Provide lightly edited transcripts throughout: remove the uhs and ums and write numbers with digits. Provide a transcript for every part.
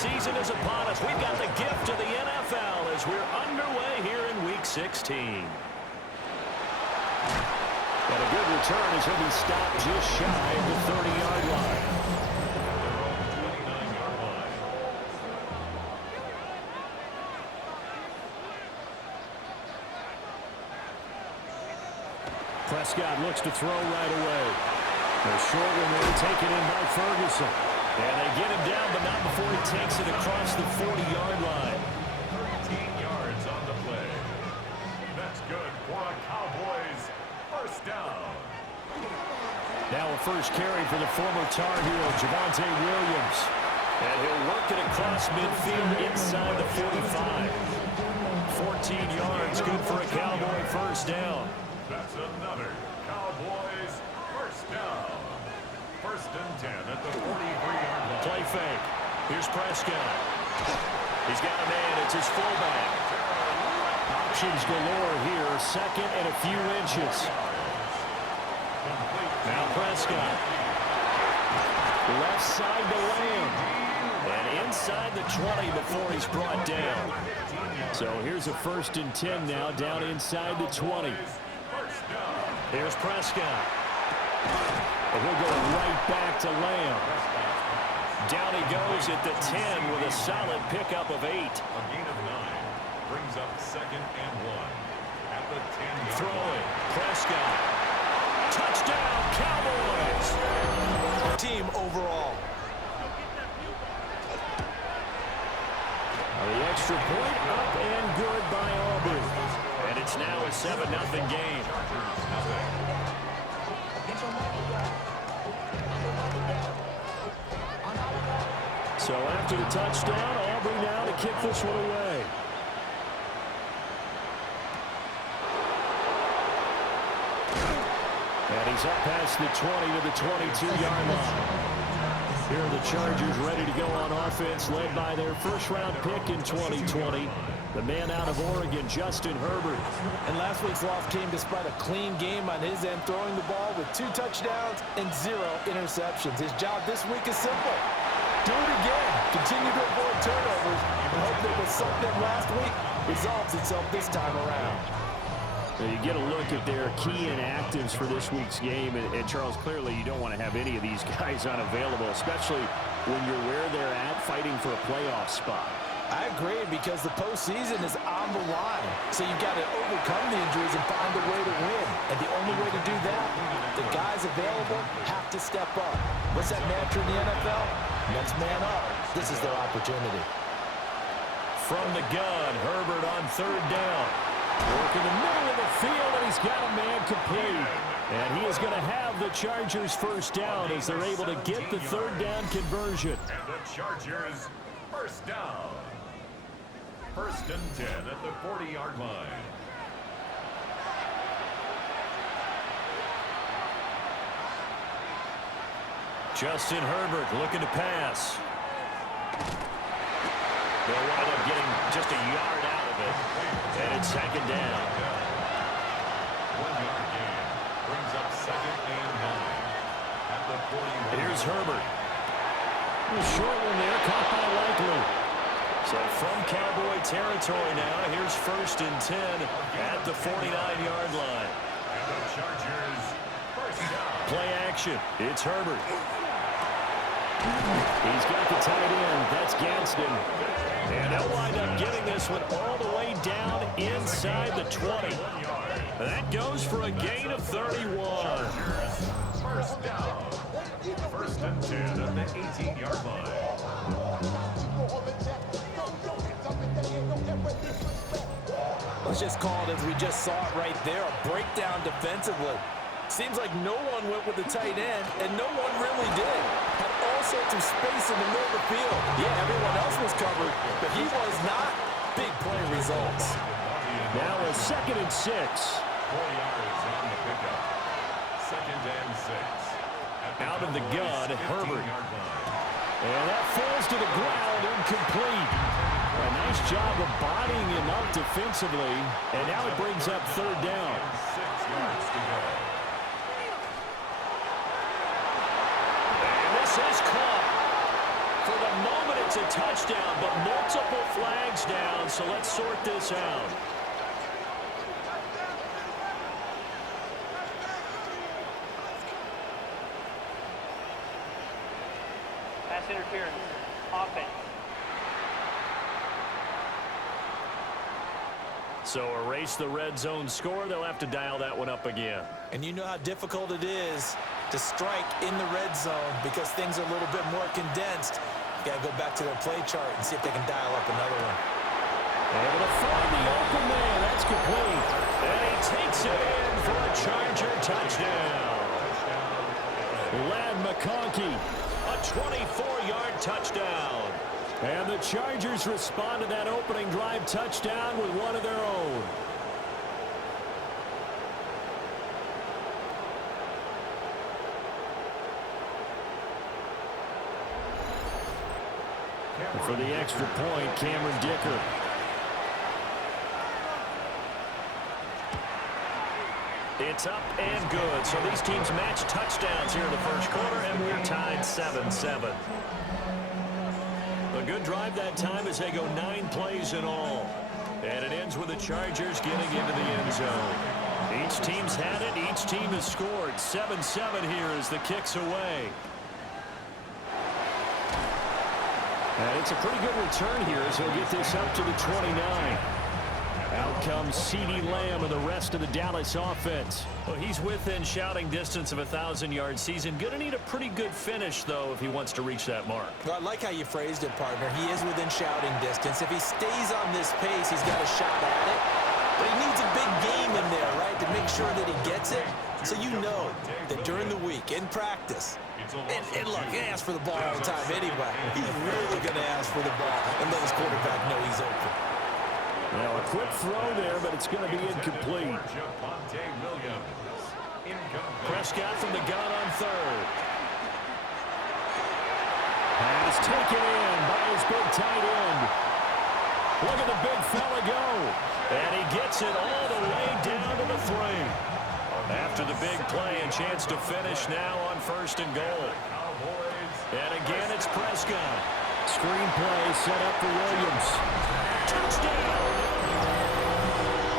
season is upon us. We've got the gift of the NFL as we're underway here in Week 16. And a good return as he'll be stopped just shy of the 30-yard line. Prescott looks to throw right away. The short one there taken in by Ferguson. And they get him down, but not before he takes it across the 40-yard line. 13 yards on the play. That's good for a Cowboys first down. Now a first carry for the former Tar Heel, Javonte Williams. And he'll work it across midfield inside the 45. 14 yards, good for a Cowboy first down. That's another Cowboys first down. First and 10 at the 43-yard line. Play fake. Here's Prescott. He's got a man. It's his fullback. Options galore here. Second and a few inches. Now Prescott. Left side to Lamb. And inside the 20 before he's brought down. So here's a first and 10 now, down inside the 20. Here's Prescott. And he'll go right back to Lamb. Down he goes at the 10 with a solid pickup of 8. A gain of 9 brings up second and 1 at the 10-yard Throw line. it. Prescott. Touchdown, Cowboys. Team overall. The extra point up and good by Auburn. And it's now a 7-0 game. So after the touchdown, Auburn now to kick this one away. And he's up past the 20 to the 22-yard line. Here are the Chargers ready to go on offense, led by their first-round pick in 2020, the man out of Oregon, Justin Herbert. And last week's loss came despite a clean game on his end, throwing the ball with 2 touchdowns and 0 interceptions. His job this week is simple. Do it again. Continue to avoid turnovers and hope that what sunk them last week resolves itself this time around. You get a look at their key inactives for this week's game, and Charles, clearly you don't want to have any of these guys unavailable, especially when you're where they're at fighting for a playoff spot. I agree, because the postseason is on the line. So you've got to overcome the injuries and find a way to win. And the only way to do that, the guys available have to step up. What's that mantra in the NFL? Next man up. This is their opportunity. From the gun, Herbert on third down. Work in the middle of the field, and he's got a man complete. And he is going to have the Chargers first down as they're able to get the third down conversion. And the Chargers first down. First and 10 at the 40-yard line. Justin Herbert looking to pass. They'll wind up getting just a yard out of it. And it's second down. 1-yard gain brings up second and 9 at the 41. Here's Herbert. A short one there, caught by Likely. So from Cowboy territory now, here's first and 10 at the 49-yard line. And the Chargers first down. Play action. It's Herbert. He's got the tight end. That's Gadsden. And they'll wind up getting this one all the way down inside the 20. That goes for a gain of 31. First down. First and 10 at the 18-yard line. Let's just call it as we just saw it right there, a breakdown defensively. Seems like no one went with the tight end, and no one really did. Had all sorts of space in the middle of the field. Yeah, everyone else was covered, but he was not. Big play results. Now a second and 6. 4 yards on the pickup. Second and 6. Out of the gun, Herbert. And that falls to the ground, incomplete. A nice job of bodying him up defensively, and now it brings up third down. 6 yards to go. And this is caught. For the moment, it It's a touchdown, but multiple flags down, so let's sort this out. Pass interference. Offense. So erase the red zone score. They'll have to dial that one up again. And you know how difficult it is to strike in the red zone because things are a little bit more condensed. You got to go back to their play chart and see if they can dial up another one. Able to find the open man. That's complete. And he takes it in for a Charger touchdown. Lad McConkey, a 24-yard touchdown. And the Chargers respond to that opening drive touchdown with one of their own. For the extra point, Cameron Dicker. It's up and good. So these teams match touchdowns here in the first quarter, and we're tied 7-7. A good drive that time as they go 9 plays in all. And it ends with the Chargers getting into the end zone. Each team's had it. Each team has scored. 7-7 here as the kick's away. And it's a pretty good return here as he'll get this up to the 29. Out comes CeeDee Lamb and the rest of the Dallas offense. Well, he's within shouting distance of a 1,000-yard season. Going to need a pretty good finish, though, if he wants to reach that mark. Well, I like how you phrased it, partner. He is within shouting distance. If he stays on this pace, he's got a shot at it. But he needs a big game in there, right, to make sure that he gets it. So you know that during the week, in practice, and look, he asks for the ball all the time anyway. He's really going to ask for the ball and let his quarterback know he's open. Now a quick throw there, but it's going to be incomplete. Prescott from the gun on third. Pass taken in by his big tight end. Look at the big fella go. And he gets it all the way down to the 3. After the big play, a chance to finish now on 1st and goal. And again, it's Prescott. Screenplay set up for Williams. Touchdown!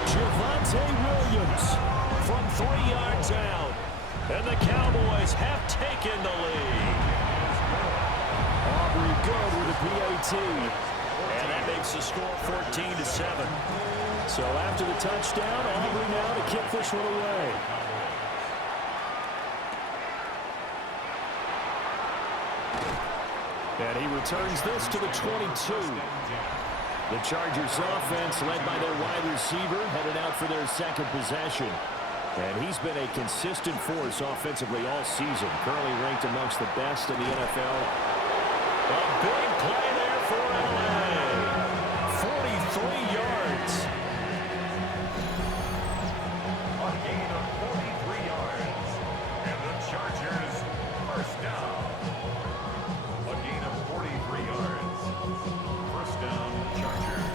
Javonte Williams from 3 yards out. And the Cowboys have taken the lead. Aubrey good with a PAT. And that makes the score 14-7. So after the touchdown, Aubrey now to kick this one away. And he returns this to the 22. The Chargers offense led by their wide receiver headed out for their second possession. And he's been a consistent force offensively all season. Currently ranked amongst the best in the NFL. A big play there for LA. 43 yards. A gain of 43 yards. And the Chargers first down. A gain of 43 yards. First down, Chargers.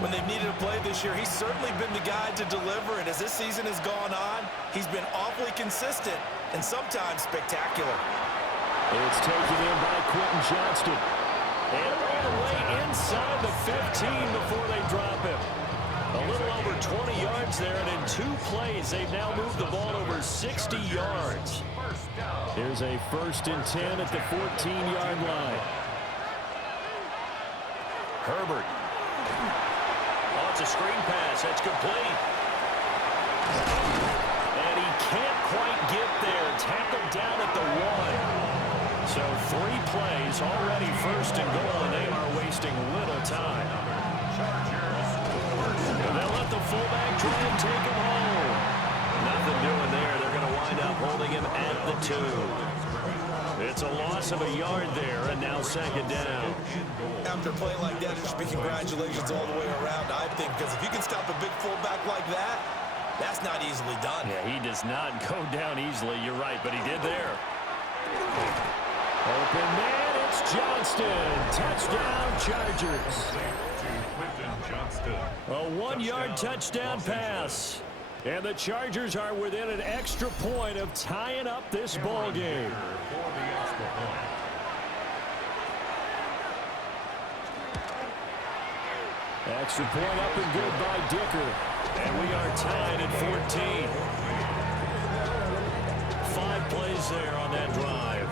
When they've needed a play this year, he's certainly been the guy to deliver. And as this season has gone on, he's been awfully consistent and sometimes spectacular. It's taken in by Quentin Johnston. And all the way inside the 15 before they drop him. A little over 20 yards there, and in 2 plays, they've now moved the ball over 60 yards. Here's a 1st and 10 at the 14-yard line. Herbert. Oh, it's a screen pass. That's complete. And he can't quite get there. Tackled down at the 1. So 3 plays, already 1st and goal, and they are wasting little time. And they'll let the fullback try and take him home. Nothing doing there. They're going to wind up holding him at the 2. It's a loss of a yard there, and now 2nd down. After a play like that, it should be congratulations all the way around, I think, because if you can stop a big fullback like that, that's not easily done. Yeah, he does not go down easily. You're right, but he did there. Open man, it's Johnston. Touchdown, Chargers. A 1-yard touchdown pass. And the Chargers are within an extra point of tying up this ball game. Extra point up and good by Dicker. And we are tied at 14. 5 plays there on that drive.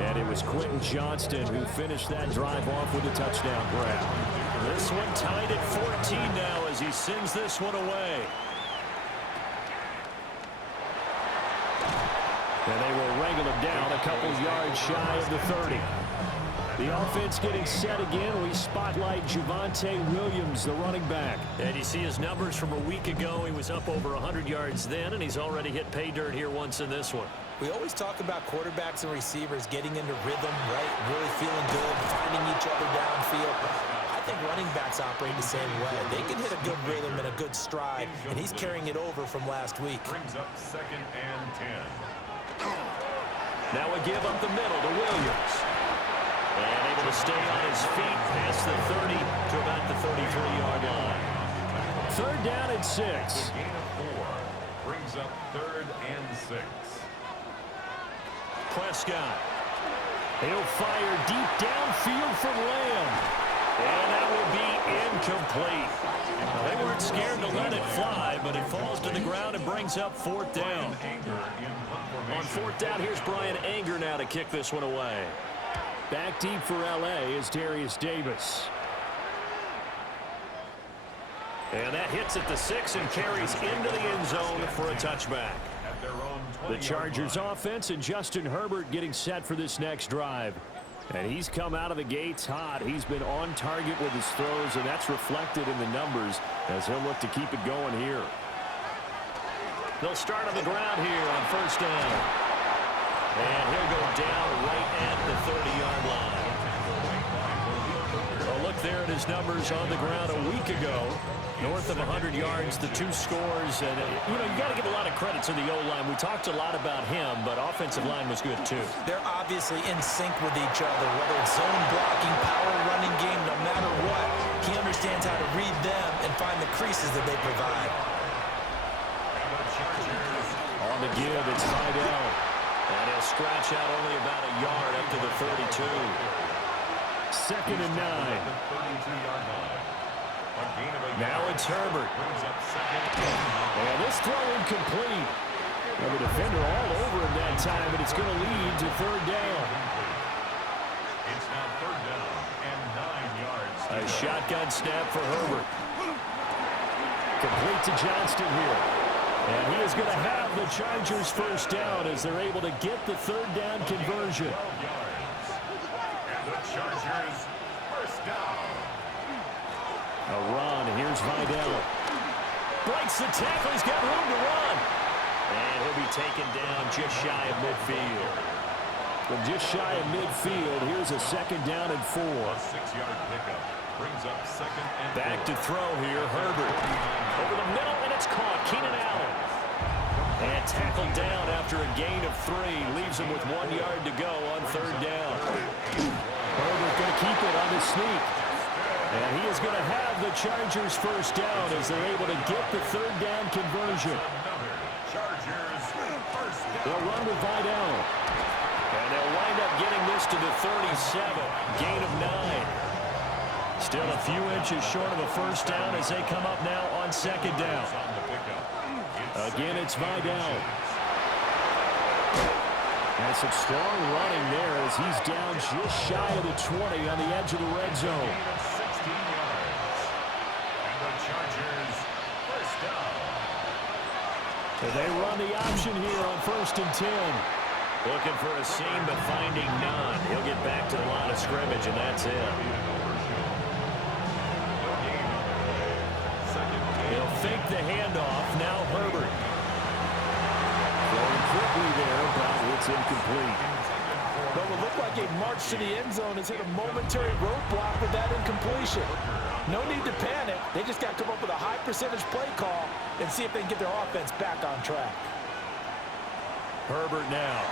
And it was Quentin Johnston who finished that drive off with a touchdown grab. This one tied at 14 now as he sends this one away. And they will wrangle him down a couple yards shy of the 30. The offense getting set again. We spotlight Javonte Williams, the running back. And you see his numbers from a week ago. He was up over 100 yards then, and he's already hit pay dirt here once in this one. We always talk about quarterbacks and receivers getting into rhythm, right? Really feeling good, finding each other downfield. I think running backs operate the same way. They can hit a good rhythm and a good stride, and he's carrying it over from last week. Brings up 2nd and 10. Now we give up the middle to Williams. And able to stay on his feet past the 30 to about the 33-yard line. 3rd down and 6. Gain of 4 brings up 3rd and 6. Prescott. He'll fire deep downfield from Lamb. And that will be incomplete. They weren't scared to let it fly, but it falls to the ground and brings up 4th down. On 4th down, here's Brian Anger now to kick this one away. Back deep for L.A. is Darius Davis. And that hits at the 6 and carries into the end zone for a touchback. The Chargers offense and Justin Herbert getting set for this next drive. And he's come out of the gates hot. He's been on target with his throws, and that's reflected in the numbers as he'll look to keep it going here. They'll start on the ground here on 1st down. And he'll go down right at the 30-yard line. A look there at his numbers on the ground a week ago. North of 100 yards, the 2 scores. And, you got to give a lot of credit to the O-line. We talked a lot about him, but offensive line was good, too. They're obviously in sync with each other, whether it's zone blocking, power running game, no matter what. He understands how to read them and find the creases that they provide. On the give, it's Vidal. And he'll scratch out only about a yard up to the 32. 2nd and 9. Now it's Herbert. And this throw incomplete. Well, the defender all over him that time, and it's going to lead to 3rd down. It's now 3rd down and 9 yards. A shotgun snap for Herbert. Complete to Johnston here. And he is going to have the Chargers 1st down as they're able to get the 3rd down conversion. And the Chargers 1st down. A run. Here's Vidal. Breaks the tackle. He's got room to run. And he'll be taken down just shy of midfield. From just shy of midfield, here's a 2nd down and 4. A 6-yard pickup brings up 2nd and 4. Back to throw here. Herbert. Over the middle, and it's caught. Keenan Allen. And tackled down after a gain of 3. Leaves him with 1 yard to go on 3rd down. Herbert going to keep it on the sneak. And he is going to have the Chargers 1st down as they're able to get the 3rd down conversion. They'll run with Vidal. And they'll wind up getting this to the 37. Gain of 9. Still a few inches short of a 1st down as they come up now on 2nd down. Again, it's Vidal. And some strong running there as he's down just shy of the 20 on the edge of the red zone. And they run the option here on 1st and 10. Looking for a seam, but finding none. He'll get back to the line of scrimmage, and that's it. He'll fake the handoff. Now Herbert. Throwing quickly there, but it's incomplete. But what looked like a march to the end zone has hit a momentary roadblock with that incompletion. No need to panic. They just got to come up with a high percentage play call and see if they can get their offense back on track. Herbert now.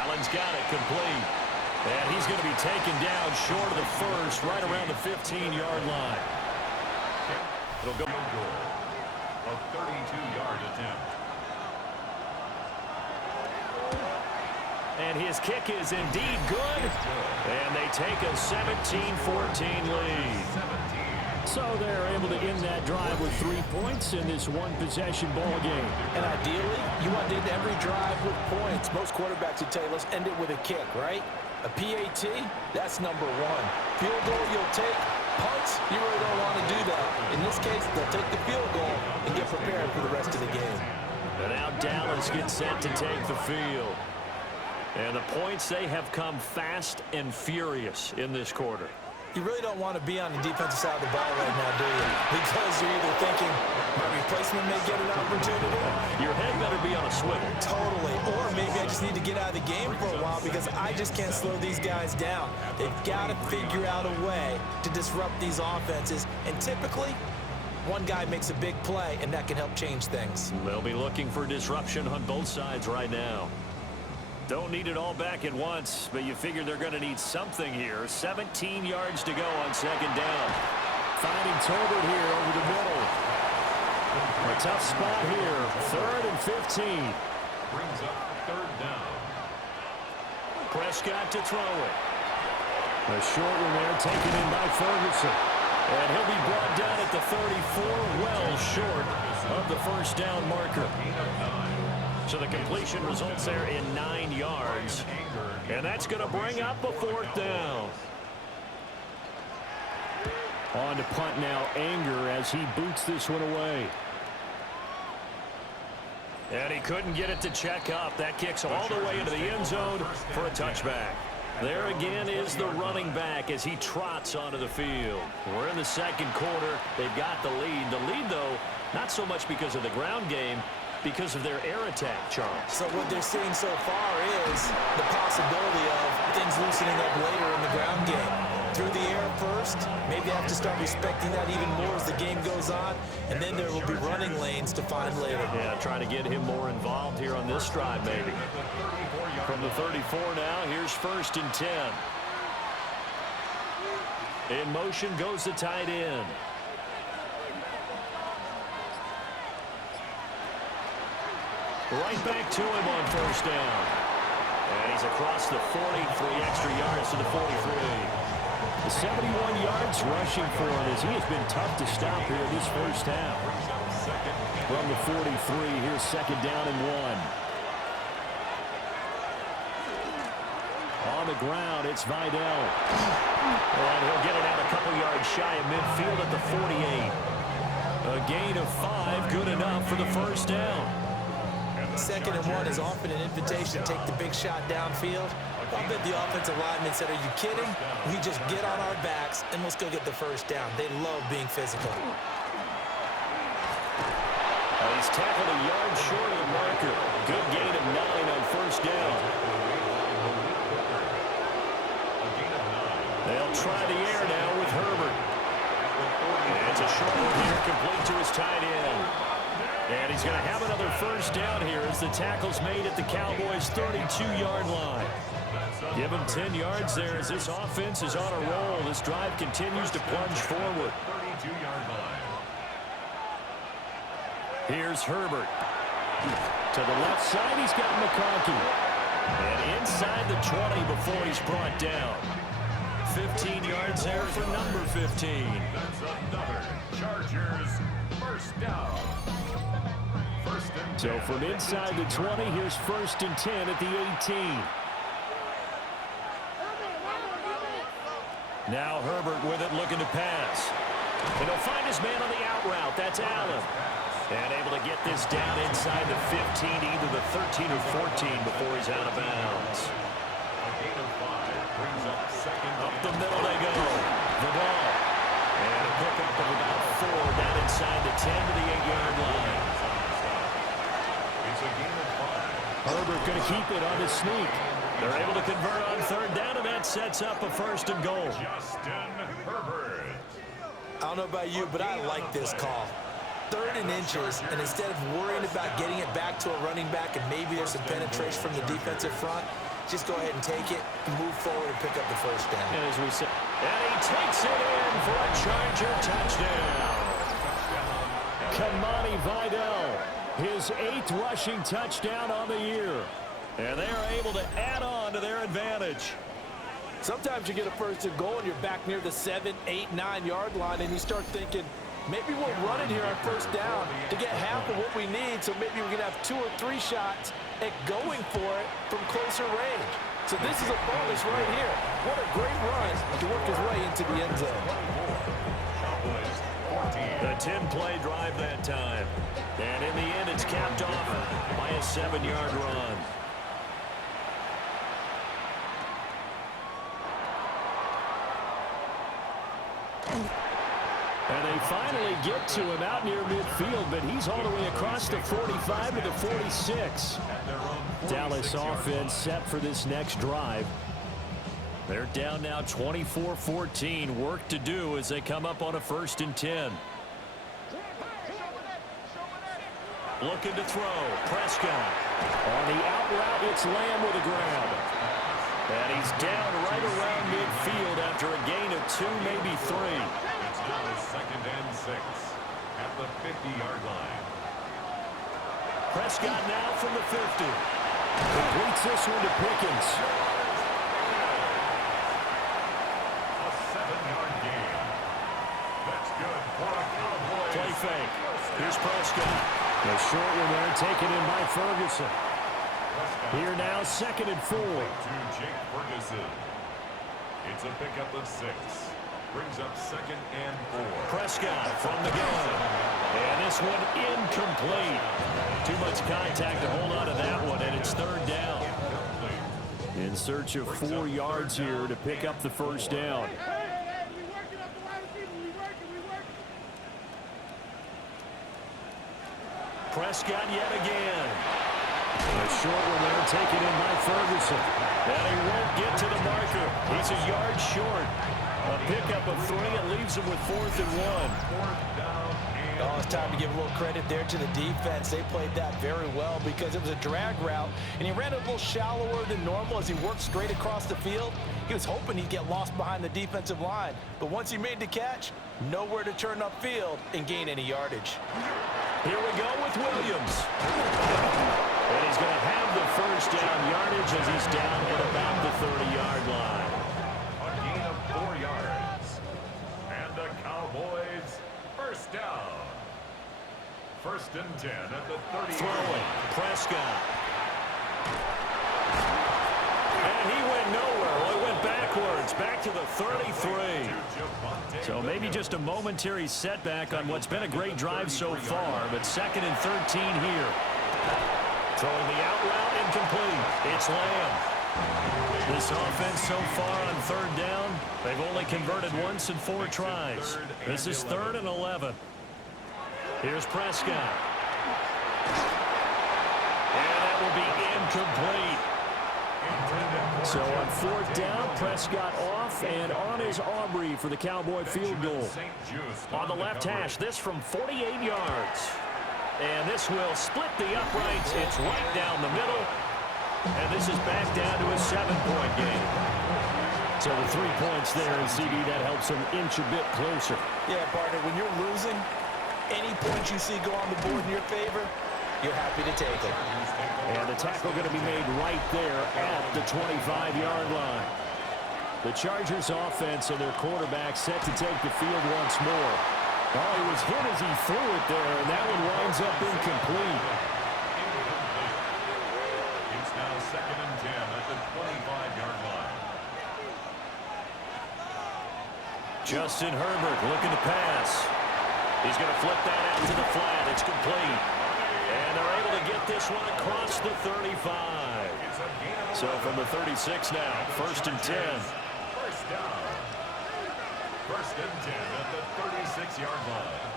Allen's got it complete. And he's going to be taken down short of the 1st, right around the 15-yard line. It'll go. A 32-yard attempt. And his kick is indeed good. And they take a 17-14 lead. So they're able to end that drive with 3 points in this one-possession ball game. And ideally, you want to end every drive with points. Most quarterbacks would tell you, let's end it with a kick, right? A PAT, that's number one. Field goal you'll take. Punts, you really don't want to do that. In this case, they'll take the field goal and get prepared for the rest of the game. And now Dallas gets set to take the field. And the points, they have come fast and furious in this quarter. You really don't want to be on the defensive side of the ball right now, do you? Because you're either thinking, my replacement may get an opportunity. Your head better be on a swivel. Totally. Or maybe I just need to get out of the game for a while because I just can't slow these guys down. They've got to figure out a way to disrupt these offenses. And typically, one guy makes a big play, and that can help change things. They'll be looking for disruption on both sides right now. Don't need it all back at once, but you figure they're going to need something here. 17 yards to go on second down. Finding Tolbert here over the middle. A tough spot here. 3rd and 15. Brings up third down. Prescott to throw it. A short one there taken in by Ferguson. And he'll be brought down at the 34, well short of the first down marker. So the completion results there in 9 yards. And that's going to bring up a 4th down. On to punt now, Anger, as he boots this one away. And he couldn't get it to check up. That kicks all the way into the end zone for a touchback. There again is the running back as he trots onto the field. We're in the second quarter. They've got the lead. The lead, though, not so much because of the ground game, because of their air attack, Charles. So what they're seeing so far is the possibility of things loosening up later in the ground game. Through the air first, maybe they have to start respecting that even more as the game goes on, and then there will be running lanes to find later. Yeah, trying to get him more involved here on this drive, maybe. From the 34 now, here's 1st and 10. In motion goes the tight end. Right back to him on 1st down. And he's across the 40, 3 extra yards to the 43. The 71 yards rushing for him as he has been tough to stop here this first half. From the 43, here's 2nd down and 1. On the ground, it's Vidal. And he'll get it out a couple yards shy of midfield at the 48. A gain of 5, good enough for the first down. 2nd and 1 is often an invitation to take the big shot downfield. I bet the offensive lineman said, are you kidding? We just get on our backs and let's go get the first down. They love being physical. He's tackled a yard short of the marker. Good gain of 9 on 1st down. They'll try the air now with Herbert. And it's a short one here, complete to his tight end. And he's going to have another first down here as the tackle's made at the Cowboys' 32-yard line. Give him 10 yards there as this offense is on a roll. This drive continues to plunge forward. 32-yard line. Here's Herbert. To the left side, he's got McConkey. And inside the 20 before he's brought down. 15 yards there for number 15. That's another Chargers first down. So from inside the 20, here's 1st and 10 at the 18. Now Herbert with it, looking to pass. And he'll find his man on the out route. That's Allen. And able to get this down inside the 15, either the 13 or 14 before he's out of bounds. A gain of 5 brings up 2nd. Up the middle they go. The ball. And a pickup of about 4 down inside the 10 to the 8-yard line. It's a gain of 5. Herbert going to keep it on his sneak. They're able to convert on 3rd down, and that sets up a 1st and goal. Justin Herbert. I don't know about you, but I like this call. 3rd and inches, and instead of worrying about getting it back to a running back and maybe there's some penetration from the defensive front, just go ahead and take it, move forward, and pick up the first down. And as we said, and he takes it in for a Charger touchdown. Kamani Vidal, his 8th rushing touchdown on the year. And they are able to add on to their advantage. Sometimes you get a first and goal and you're back near the 7, 8, 9-yard line and you start thinking, maybe we'll run it here on first down to get half of what we need, so maybe we can have 2 or 3 shots at going for it from closer range. So this is a bonus right here. What a great run to work his way into the end zone. The 10-play drive that time. And in the end, it's capped off by a 7-yard run. And they finally get to him out near midfield, but he's all the way across the 45 to the 46. Dallas offense set for this next drive. They're down now 24-14. Work to do as they come up on a 1st and 10. Looking to throw. Prescott. On the out route, it's Lamb with a grab. And he's down right around midfield after a gain of 2, maybe 3. It's now 2nd and 6 at the 50-yard line. Prescott now from the 50. Completes this one to Pickens. A 7-yard gain. That's good for a Cowboys. Play fake. Here's Prescott. The short one there taken in by Ferguson. Here now 2nd and 4. To Jake Ferguson. It's a pickup of 6. Brings up 2nd and 4. Prescott from the gun. And this one incomplete. Too much contact to hold on to that one, and it's 3rd down. In search of 4 yards here to pick up the 1st down. Prescott yet again. A short one there taken in by Ferguson. And he won't get to the marker. He's a yard short. A pickup of 3 and leaves him with 4th and 1. Oh, it's time to give a little credit there to the defense. They played that very well because it was a drag route, and he ran a little shallower than normal as he worked straight across the field. He was hoping he'd get lost behind the defensive line, but once he made the catch, nowhere to turn upfield and gain any yardage. Here we go with Williams. And he's going to have the 1st down yardage as he's down at about the 30-yard line. A gain of 4 yards. And the Cowboys 1st down. 1st and 10 at the 30. Throwing. Prescott. And he went nowhere. Well, he went backwards. Back to the 33. So maybe just a momentary setback on what's been a great drive so far. But 2nd and 13 here. Throwing the out route incomplete. It's Lamb. This offense so far on 3rd down, they've only converted once in 4 tries. This is 3rd and 11. Here's Prescott. And that will be incomplete. So on 4th down, Prescott off, and on is Aubrey for the Cowboy field goal. On the left hash, this from 48 yards. And this will split the uprights. It's right down the middle. And this is back down to a 7-point game. So the 3 points there, and CD, that helps them inch a bit closer. Yeah, partner, when you're losing, any points you see go on the board in your favor, you're happy to take it. And the tackle going to be made right there at the 25-yard line. The Chargers offense and their quarterback set to take the field once more. Oh, he was hit as he threw it there, and that one winds up incomplete. It's now 2nd and 10 at the 25-yard line. Justin Herbert looking to pass. He's going to flip that out to the flat. It's complete. And they're able to get this one across the 35. So from the 36 now, 1st and 10. 1st down. 1st and 10 at the 36-yard line.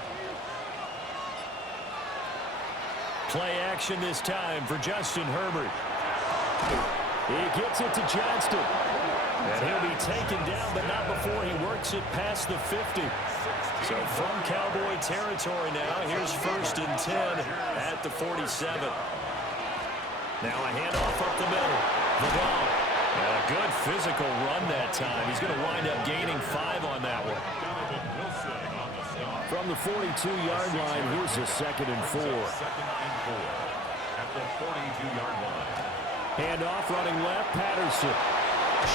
Play action this time for Justin Herbert. He gets it to Johnston. And he'll be taken down, but not before he works it past the 50. So from Cowboy territory now, here's 1st and 10 at the 47. Now a handoff up the middle. The ball. And a good physical run that time. He's going to wind up gaining 5 on that one. From the 42-yard line, here's a 2nd and 4. 2nd and 4 at the 42-yard line. Handoff running left, Patterson.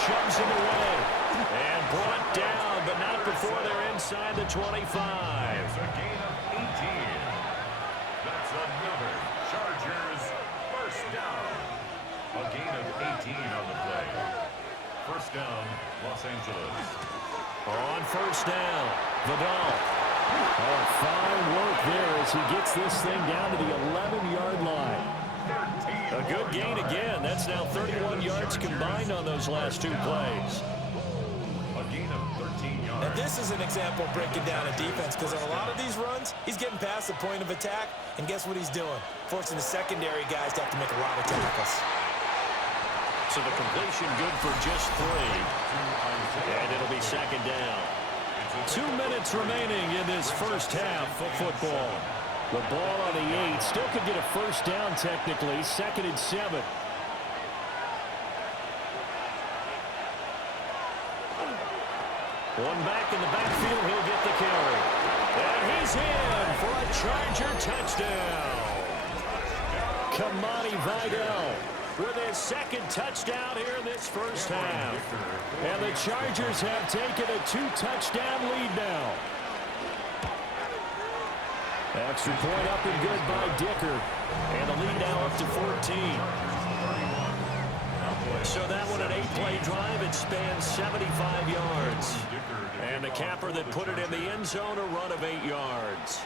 Shoves him away. And brought down, but not before they're inside the 25. It's a gain of 18. That's another Chargers first down. A gain of 18 on the play. First down, Los Angeles. On first down, Vidal. Oh, fine work there as he gets this thing down to the 11-yard line. A good gain again. That's now 31 yards combined on those last two plays. A gain of 13 yards. And this is an example of breaking down a defense, because on a lot of these runs, he's getting past the point of attack, and guess what he's doing? Forcing the secondary guys to have to make a lot of tackles. So the completion good for just 3. And it'll be second down. 2 minutes remaining in this first half of football. The ball on the 8. Still could get a first down technically. 2nd and 7. One back in the backfield. He'll get the carry. And he's in for a Charger touchdown. Kamani Vidal with his 2nd touchdown here in this first half. And the Chargers have taken a 2-touchdown lead now. Extra point up and good by Dicker. And the lead now up to 14. So that one an 8-play drive. It spans 75 yards. And the capper that put it in the end zone, a run of 8 yards.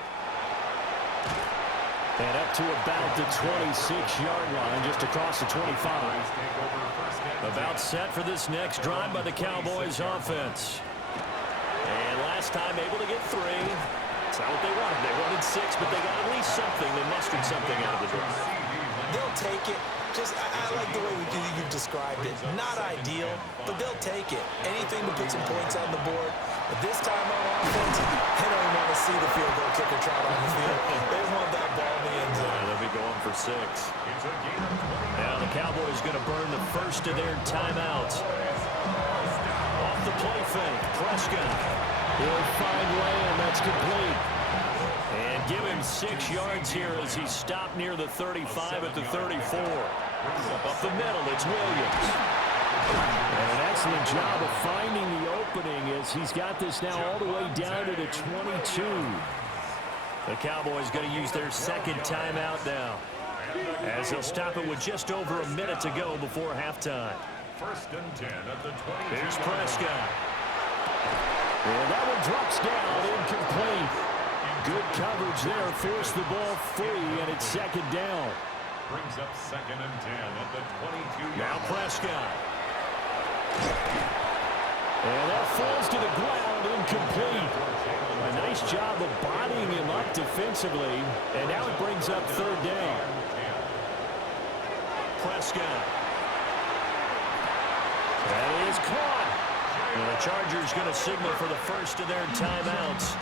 And up to about the 26-yard line, just across the 25. About set for this next drive by the Cowboys offense. And last time able to get 3. It's not what they wanted. They wanted 6, but they got at least something. They mustered something out of the drive. They'll take it. Just, I like the way you've described it. Not ideal, but they'll take it. Anything to put some points on the board. But this time on offense, they don't even want to see the field goal kicker trot on the field. They just want that ball in the end zone. They'll be going for 6. Now the Cowboys going to burn the first of their timeouts. Off the play fake, Prescott. He'll find Lamb. That's complete. And give him 6 yards here as he's stopped near the 35 at the 34. Up the middle, it's Williams. And an excellent job of finding the opening as he's got this now all the way down to the 22. The Cowboys going to use their 2nd timeout now, as he'll stop it with just over a minute to go before halftime. First and 10 at the 20. Here's Prescott. And that one drops down, incomplete. Good coverage there, forced the ball free, and it's 2nd down. Brings up 2nd and 10 at the 22. Now Prescott. And that falls to the ground, incomplete. A nice job of bodying him up defensively, and now it brings up 3rd down. Prescott. That is caught. And the Chargers going to signal for the first of their timeouts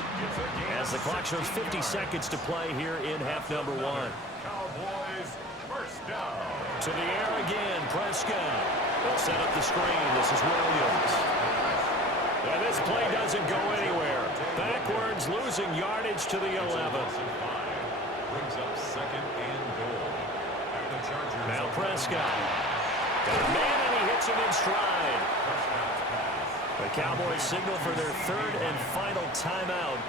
as the clock shows 50 seconds to play here in half number 1. Cowboys first down. To the air again, Prescott. They'll set up the screen. This is Williams. And this play doesn't go anywhere. Backwards, losing yardage to the 11. Brings up 2nd and goal. At the Chargers. Now Prescott. Got a man and he hits him in stride. The Cowboys signal for their 3rd and final timeout.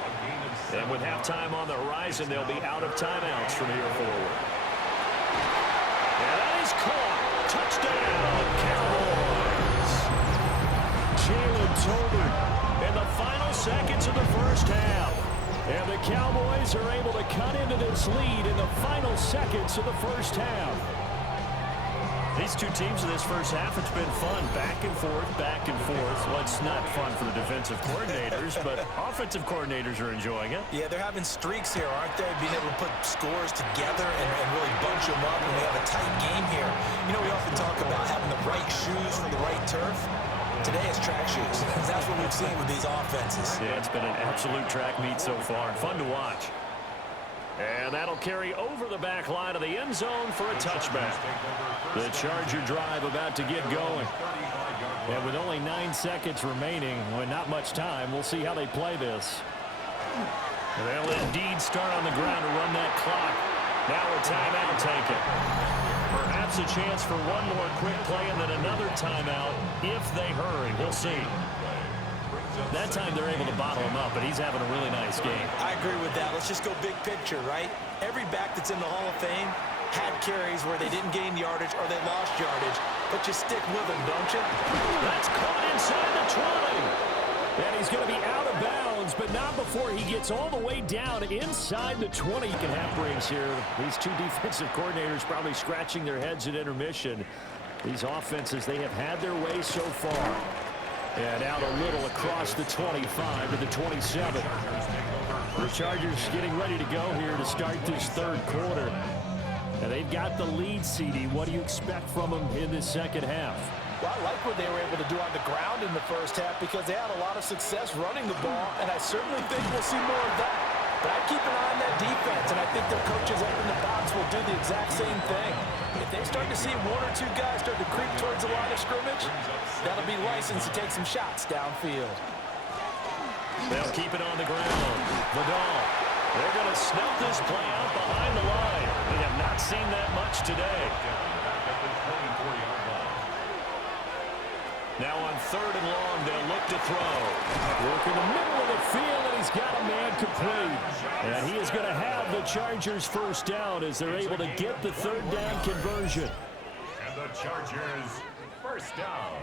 And with halftime on the horizon, they'll be out of timeouts from here forward. And that is caught. Touchdown, Cowboys. Jalen Tolbert in the final seconds of the first half. And the Cowboys are able to cut into this lead in the final seconds of the first half. These two teams in this first half, it's been fun. Back and forth, back and forth. Well, it's not fun for the defensive coordinators, but offensive coordinators are enjoying it. Yeah, they're having streaks here, aren't they? Being able to put scores together and really bunch them up, and we have a tight game here. You know, we often talk about having the right shoes for the right turf. Today it's track shoes. That's what we've seen with these offenses. Yeah, it's been an absolute track meet so far. Fun to watch. And that'll carry over the back line of the end zone for a touchback. The Charger drive about to get going. And with only 9 seconds remaining, with not much time, we'll see how they play this. They'll indeed start on the ground to run that clock. Now a timeout taken. Perhaps perhaps a chance for one more quick play and then another timeout if they hurry. We'll see. That time they're able to bottle him up, but he's having a really nice game. I agree with that. Let's just go big picture, right? Every back that's in the Hall of Fame had carries where they didn't gain yardage or they lost yardage, but you stick with them, don't you? That's caught inside the 20. And he's going to be out of bounds, but not before he gets all the way down inside the 20. You can have breaks here. These two defensive coordinators probably scratching their heads at intermission. These offenses, they have had their way so far. And out a little across the 25 to the 27. The Chargers getting ready to go here to start this third quarter. And they've got the lead, CD. What do you expect from them in this second half? Well, I like what they were able to do on the ground in the first half because they had a lot of success running the ball, and I certainly think we'll see more of that. But I keep an eye on that defense, and I think their coaches up in the box will do the exact same thing. If they start to see one or two guys start to creep towards the line of scrimmage, that'll be licensed to take some shots downfield. They'll keep it on the ground. Vidal. They're going to snuff this play out behind the line. We have not seen that much today. Now on third and long, they'll look to throw. Work in the middle of the field, and he's got a man complete. And he is going to have the Chargers first down as they're able to get the third down conversion. And the Chargers first down.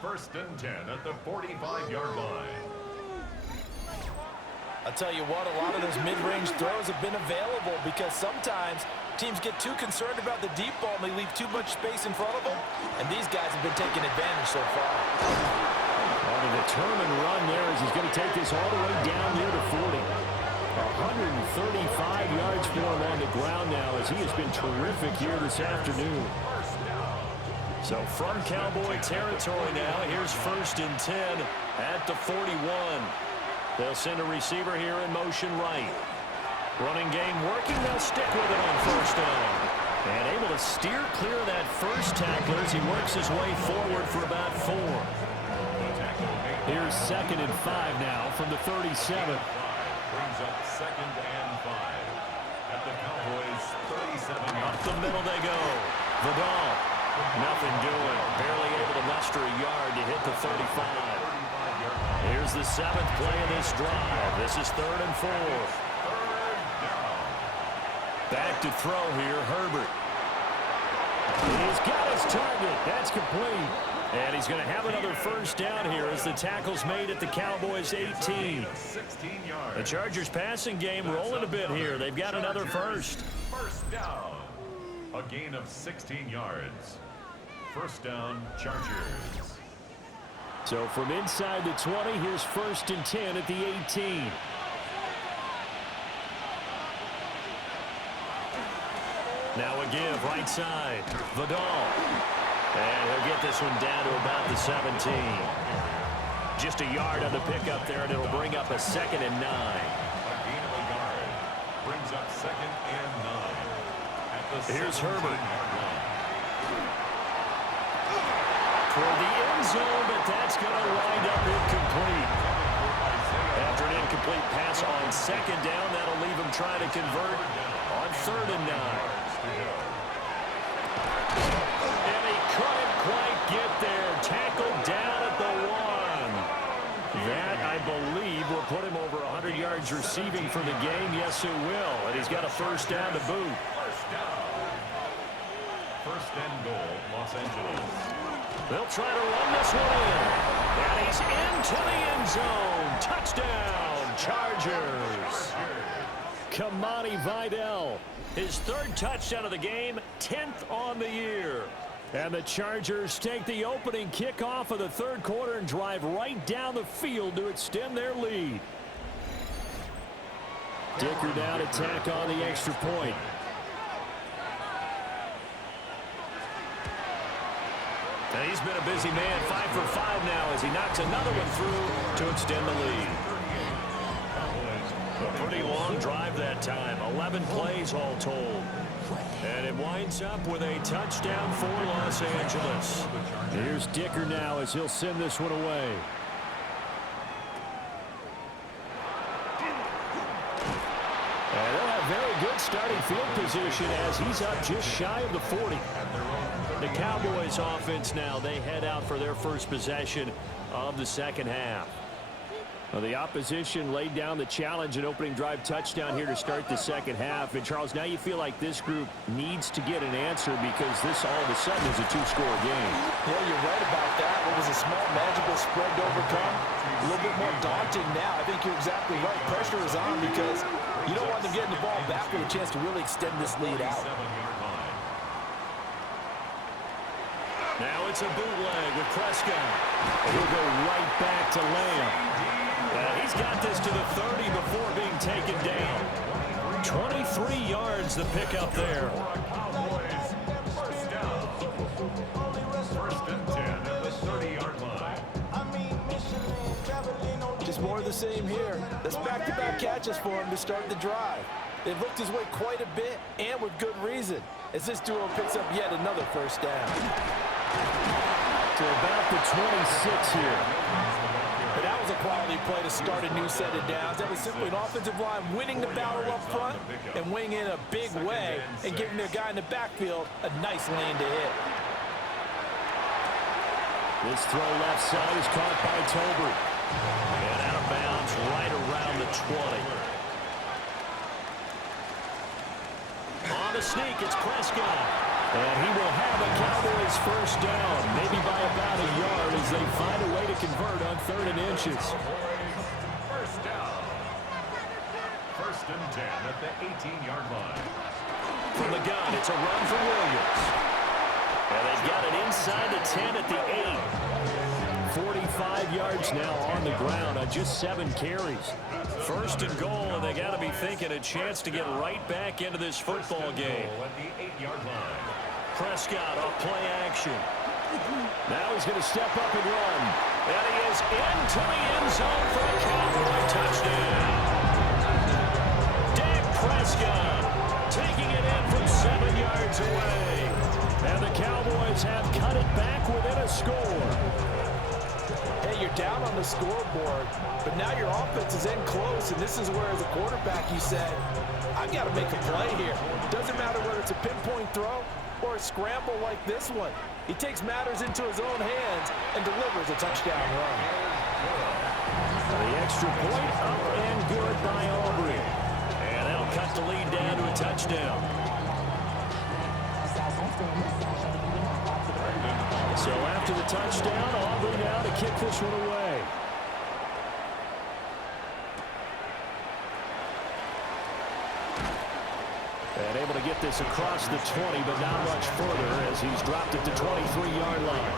First and 10 at the 45-yard line. I'll tell you what, a lot of those mid-range throws have been available because sometimes teams get too concerned about the deep ball and they leave too much space in front of them, and these guys have been taking advantage so far. On a determined run there as he's going to take this all the way down near the 40. 135 yards for him on the ground now as he has been terrific here this afternoon. So from Cowboy territory now, here's first and 10 at the 41. They'll send a receiver here in motion right. Running game working. They'll stick with it on first down. And able to steer clear of that first tackler as he works his way forward for about 4. Here's second and 5 now from the 37. Brings up second and 5 at the Cowboys 37. Up the middle they go. Vidal. Nothing doing. Barely able to muster a yard to hit the 35. Here's the 7th play of this drive. This is third and 4. Back to throw here, Herbert. He's got his target. That's complete. And he's going to have another first down here as the tackle's made at the Cowboys 18. The Chargers passing game rolling a bit here. They've got another first. First down. A gain of 16 yards. First down, Chargers. So from inside the 20, here's first and 10 at the 18. Now a give, right side. Vidal. And he'll get this one down to about the 17. Just a yard on the pickup there, and it'll bring up a second and 9. A gain of a yard. Brings up second and 9. At the Here's Herbert. 17-yard line. Toward the end zone, but that's going to wind up incomplete. After an incomplete pass on second down, that'll leave him trying to convert on third and 9. And he couldn't quite get there. Tackled down at the 1. That, I believe, will put him over 100 yards receiving for the game. Yes, it will. And he's got a first down to boot. First down. First and goal, Los Angeles. They'll try to run this one in. And he's into the end zone. Touchdown, Chargers. Kamani Vidal, his third touchdown of the game, 10th on the year. And the Chargers take the opening kickoff of the third quarter and drive right down the field to extend their lead. Dicker now to tack on the extra point. And he's been a busy man, 5 for 5 now as he knocks another one through to extend the lead. A pretty long drive that time, 11 plays all told. And it winds up with a touchdown for Los Angeles. Here's Dicker now as he'll send this one away. And they'll have very good starting field position as he's up just shy of the 40. The Cowboys offense now, they head out for their first possession of the second half. Well, the opposition laid down the challenge, an opening drive touchdown here to start the second half. And, Charles, now you feel like this group needs to get an answer because this all of a sudden is a two-score game. Yeah, you're right about that. It was a small, manageable spread to overcome. A little bit more daunting now. I think you're exactly right. Pressure is on because you don't want them getting the ball back with a chance to really extend this lead out. Now it's a bootleg with Prescott. He'll go right back to Lamb. He's got this to the 30 before being taken down. 23 yards the pickup there. First down. First and 10 at the 30-yard line. Just more of the same here. That's back-to-back catches for him to start the drive. They've looked his way quite a bit, and with good reason, as this duo picks up yet another first down. To about the 26 here. But that was a quality play to start a new set of downs. That was simply an offensive line winning the battle up front and winning in a big way and giving their guy in the backfield a nice lane to hit. This throw left side is caught by Tolbert. And out of bounds right around the 20. On the sneak, it's Prescott. And he will have a Cowboys first down, maybe by about a yard as they find a way to convert on 3rd and inches. First down. First and 10 at the 18-yard line. From the gun, it's a run for Williams. And they've got it inside the 10 at the 8. 45 yards now on the ground on just 7 carries. First and goal, and they got to be thinking a chance to get right back into this football game. At the 8-yard line. Prescott off play action. Now he's going to step up and run. And he is into the end zone for a Cowboy touchdown. Dak Prescott taking it in from 7 yards away. And the Cowboys have cut it back within a score. Hey, you're down on the scoreboard, but now your offense is in close, and this is where, as a quarterback, you say, I've got to make a play here. Doesn't matter whether it's a pinpoint throw or a scramble like this one. He takes matters into his own hands and delivers a touchdown run. The extra point up and good by Aubrey. And that'll cut the lead down to a touchdown. So after the touchdown, Aubrey now to kick this one away. And able to get this across the 20, but not much further as he's dropped it to 23-yard line.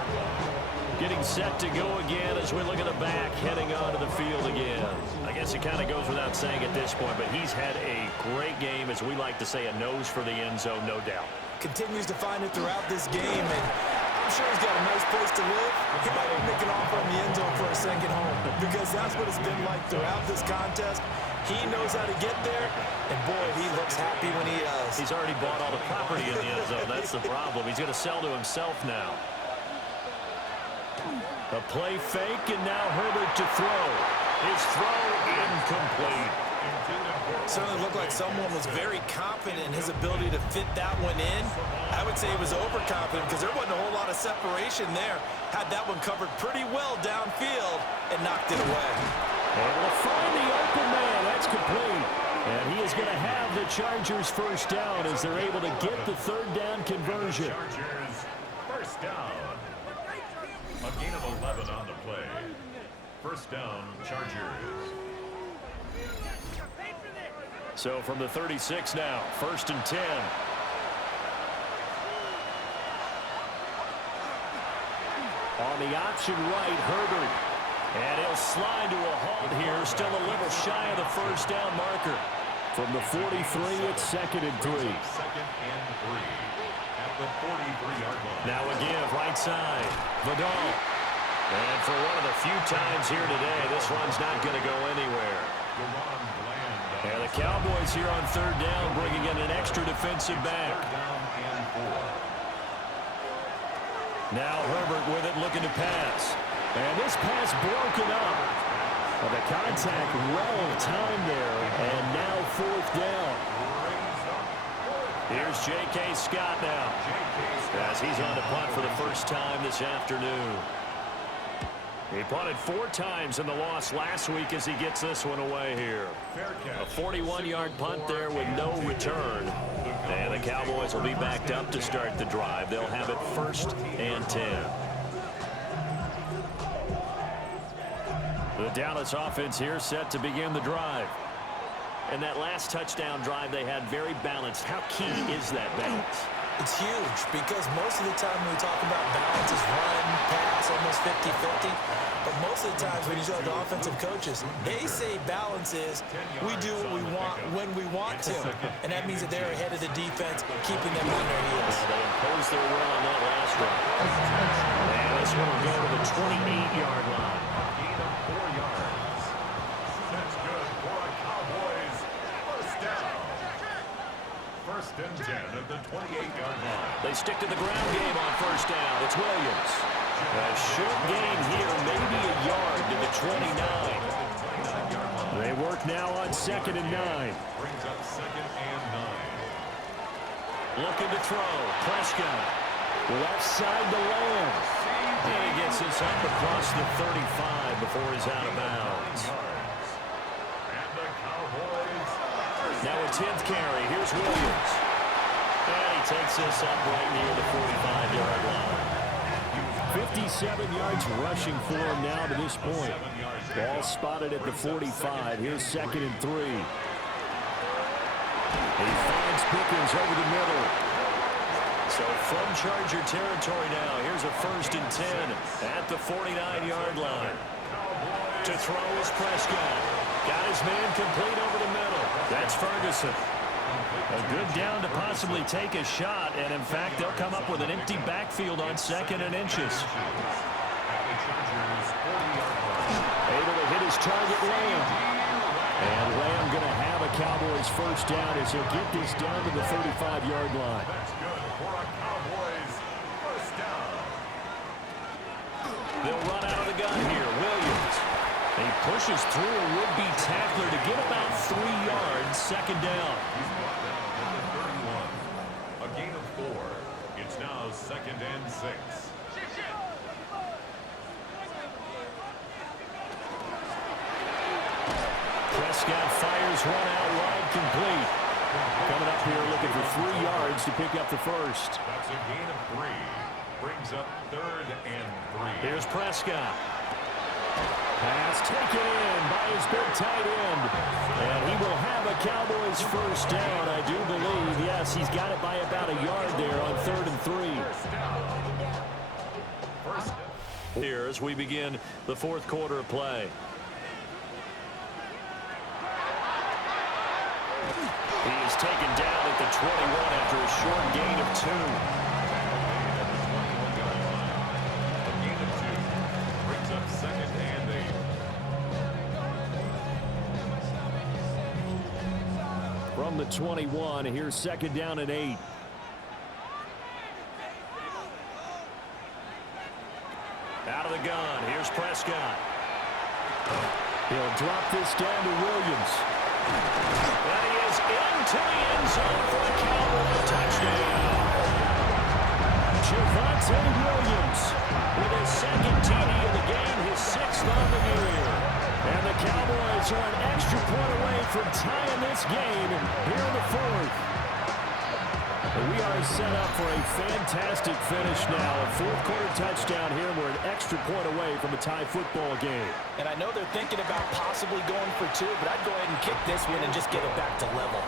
Getting set to go again as we look at the back, heading onto the field again. I guess it kind of goes without saying at this point, but he's had a great game, as we like to say, a nose for the end zone, no doubt. Continues to find it throughout this game, and I'm sure he's got a nice place to live. He might even make an offer in the end zone for a second home, because that's what it's been like throughout this contest. He knows how to get there, and boy, he looks happy when he does. He's already bought all the property in the end zone. That's the problem. He's going to sell to himself now. A play fake, and now Herbert to throw. His throw incomplete. Certainly looked like someone was very confident in his ability to fit that one in. I would say he was overconfident because there wasn't a whole lot of separation there. Had that one covered pretty well downfield and knocked it away. And we'll find the open man. That's complete. And he is going to have the Chargers first down as they're able to get the 3rd down conversion. Chargers first down. A gain of 11 on the play. First down, Chargers. So from the 36 now, 1st and 10. On the option right, Herbert. And he'll slide to a halt here, still a little shy of the first down marker. From the 43, it's 2nd and 3. 2nd and 3 at the 43-yard line. Now again, right side, Vidal. And for one of the few times here today, this one's not going to go anywhere. And the Cowboys here on 3rd down, bringing in an extra defensive back. Now Herbert with it, looking to pass. And this pass broken up. Well, the contact well timed there, and now 4th down. Here's J.K. Scott now, as he's on to punt for the first time this afternoon. He punted 4 times in the loss last week as he gets this one away here. A 41-yard punt there with no return. And the Cowboys will be backed up to start the drive. They'll have it 1st and 10. The Dallas offense here set to begin the drive. And that last touchdown drive they had very balanced. How key is that balance? It's huge because most of the time when we talk about balance is run, pass, almost 50-50. But most of the times when you talk to offensive coaches, they say balance is we do what we want when we want to. And that means that they're ahead of the defense, keeping them on their heels. They imposed their will on that last run. And this one will go to the 28-yard line. Gain of 4 yards. That's good for a Cowboys first down. 1st and 10 at the 28-yard line. They stick to the ground game on 1st down. It's Williams. A short gain here, maybe a yard to the 29. They work now on 2nd and 9. Brings up 2nd and 9. Looking to throw. Prescott. Left side to Lamb. And he gets this up across the 35 before he's out of bounds. And the Cowboys. Now a 10th carry. Here's Williams. And he takes this up right near the 45-yard line. 57 yards rushing for him now to this point. Ball spotted at the 45. Here's 2nd and 3. He finds Pickens over the middle. So from Charger territory now, here's a 1st and 10 at the 49-yard line. To throw is Prescott. Got his man complete over the middle. That's Ferguson. A good down to possibly take a shot, and in fact, they'll come up with an empty backfield on 2nd and inches. Able to hit his target, Lamb. And Lamb going to have a Cowboys first down as he'll get this down to the 35-yard line. That's good for a Cowboys first down. They'll run out of the gun here. Williams. He pushes through a would-be tackler to get about 3 yards. 2nd down. He's brought down at the 31. A gain of 4. It's now 2nd and 6. Prescott fires one out wide, complete. Coming up here looking for 3 yards to pick up the first. That's a gain of 3. Brings up 3rd and 3. Here's Prescott. Pass taken in by his big tight end. And he will have a Cowboys first down, I do believe. Yes, he's got it by about a yard there on 3rd and 3. Here as we begin the 4th quarter of play. He is taken down at the 21 after a short gain of 2. A gain of 2. Brings up 2nd and 8. From the 21, here's 2nd down and 8. Out of the gun, here's Prescott. He'll drop this down to Williams. And he is into the end zone for a Cowboys touchdown. Javonte Williams with his 2nd TD of the game, his 6th on the year. And the Cowboys are an extra point away from tying this game here in the 4th. We are set up for a fantastic finish now. A 4th quarter touchdown here, and we're an extra point away from a tie football game. And I know they're thinking about possibly going for 2, but I'd go ahead and kick this one and just get it back to level.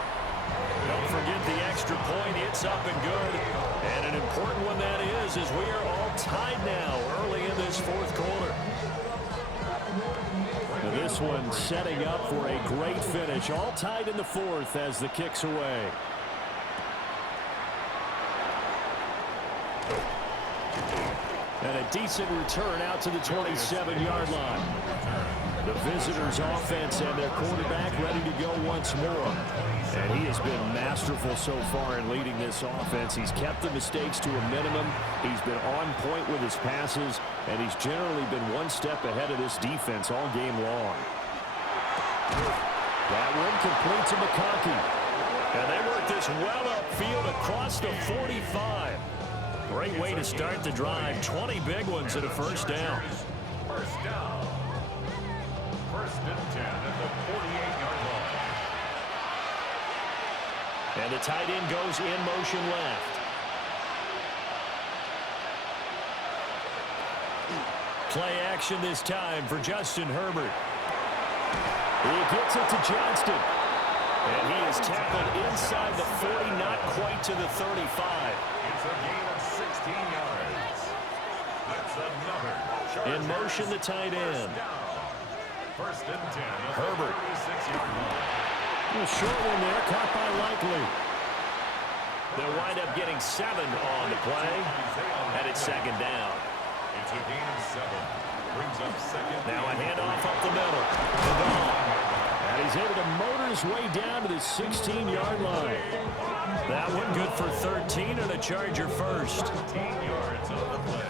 Don't forget the extra point. It's up and good. And an important one that is we are all tied now early in this 4th quarter. Now this one setting up for a great finish. All tied in the 4th as the kick's away. And a decent return out to the 27-yard line. The visitors' offense and their quarterback ready to go once more. And he has been masterful so far in leading this offense. He's kept the mistakes to a minimum. He's been on point with his passes. And he's generally been one step ahead of this defense all game long. That one complete to McConkey. And they work this well up upfield across the 45. Great way to start the drive. 20 big ones at a first down. First down. First and 10 at the 48-yard line. And the tight end goes in motion left. Play action this time for Justin Herbert. He gets it to Johnston. And he is tackled inside the 40, not quite to the 35. It's a gain of 16 yards. That's another. In motion, the tight end. First and 10. Herbert. 36-yard line. A short one there, caught by Likely. They'll wind up getting 7 on the play. And it's second down. It's a gain of 7. Brings up second. Now a handoff up the middle. And he's able to motor his way down to the 16-yard line. That one good for 13 and a Charger first. 15 yards on the play.